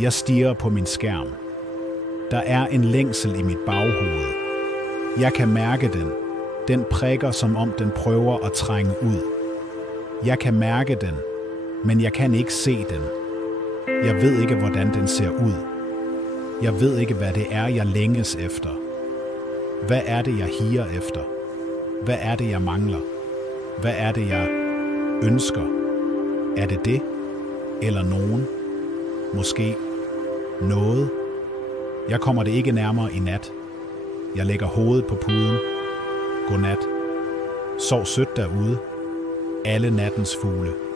Jeg stirrer på min skærm. Der er en længsel i mit baghoved. Jeg kan mærke den. Den prikker, som om den prøver at trænge ud. Jeg kan mærke den, men jeg kan ikke se den. Jeg ved ikke, hvordan den ser ud. Jeg ved ikke, hvad det er, jeg længes efter. Hvad er det, jeg higer efter? Hvad er det, jeg mangler? Hvad er det, jeg ønsker? Er det det? Eller nogen? Måske noget? Jeg kommer det ikke nærmere i nat. Jeg lægger hovedet på puden. Godnat. Sov sødt derude. Alle nattens fugle.